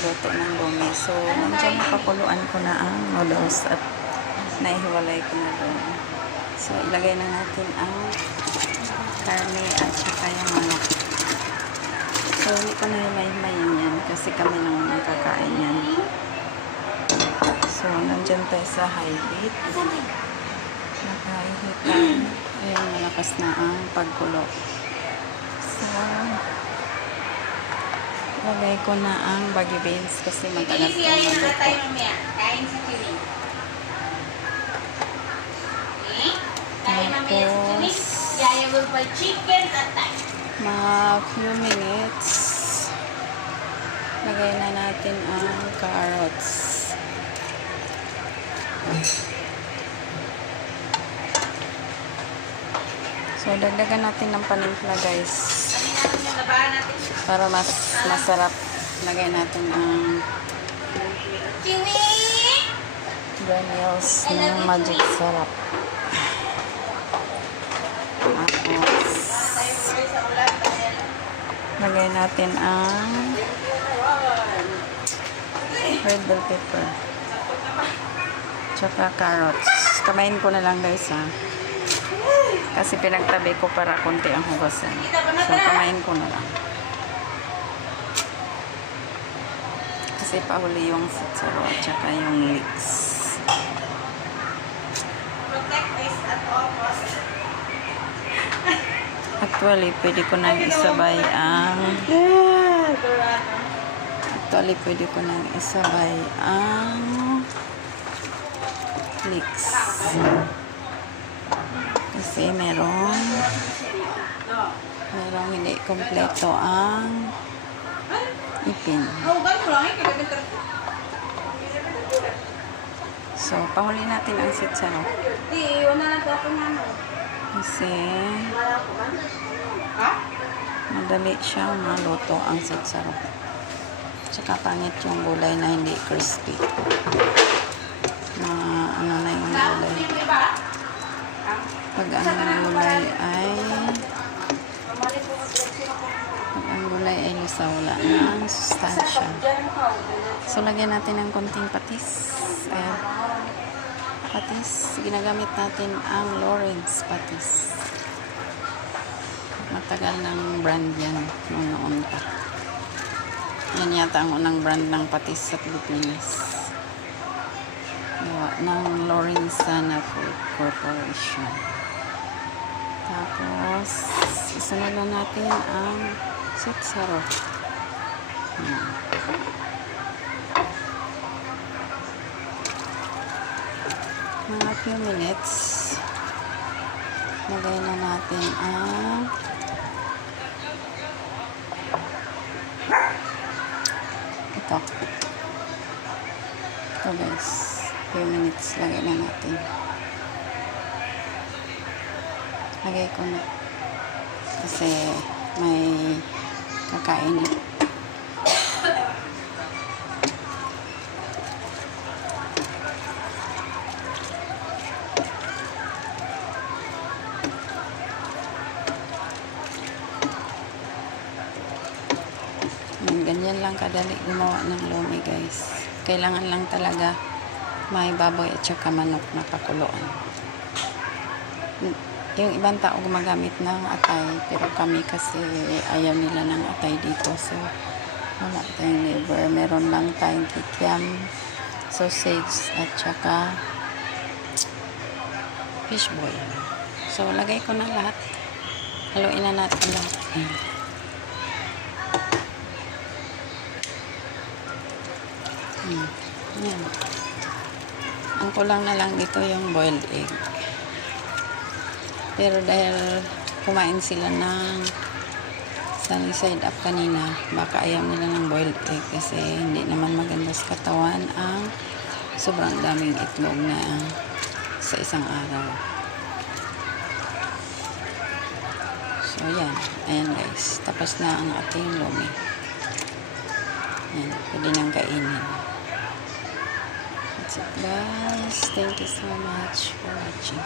magluluto ng lumi. So, nandiyan napakuluan ko na ang noodles at naihiwalay ko na doon. So, ilagay na natin ang karne at saka yung manok. So, hindi ko na himay-himayin yan kasi kami lang kakain yan. So, nandiyan tayo sa high heat. Nakahihitan. Ayan, malakas na ang pagkulo. So, lagay ko na ang baggy beans kasi matagal ko maluto. Tapos, mga few minutes, lagay na natin ang carrots. So, dagdagan natin ng panimpla, guys. Para mas masarap. Lagay natin ang granules ng magic sarap. Tapos, lagay natin ang red bell pepper. Tsaka carrots. Kamain ko na lang, guys, ha. Kasi pinagtabi ko para konti ang hugasan. So, kamain ko na lang. Kasi pahuli yung sitsaro at saka yung leeks. Actually, pwede ko nang isabay ang leeks. Kasi merong hindi kompleto ang ipin. So, pahuli natin ang sitsaro. Kasi madali siyang maluto ang sitsaro. Tsaka pangit yung gulay na hindi crispy. Ano na yung gulay. Pag ang gulay ay lusaw, wala ng sustansya. So, lagyan natin ng konting patis. Ayan. Patis. Ginagamit natin ang Lawrence patis. Matagal ng brand yan noon pa. Yan yata ang unang brand ng patis sa Pilipinas. Gawa ng Lawrence Food Corporation. Tapos, isunod na natin ang sitsaro. Mga few minutes, lagay na natin ang ito, guys, few minutes, lagay na natin. Lagay ko na kasi may kakain. Ganyan lang kadali gumawa ng lumi, guys. Kailangan lang talaga may baboy at saka manok na pakuluan. Yung ibang tao gumagamit ng atay, pero kami kasi ayaw nila ng atay dito. So, wala tayong liver. Meron lang tayong kikiam, sausage, at saka fishball. So, lagay ko na lahat. Haluin na natin lahat. Yan. Ang kulang na lang dito yung boiled egg. Pero dahil kumain sila ng sunny side up kanina, baka ayaw nila ng boiled egg kasi hindi naman maganda sa katawan ang sobrang daming itlog na sa isang araw. So, yan. Ayan, guys. Tapos na ang ating lumi. Yan. Pwede nang kainin. That's it, guys. Thank you so much for watching.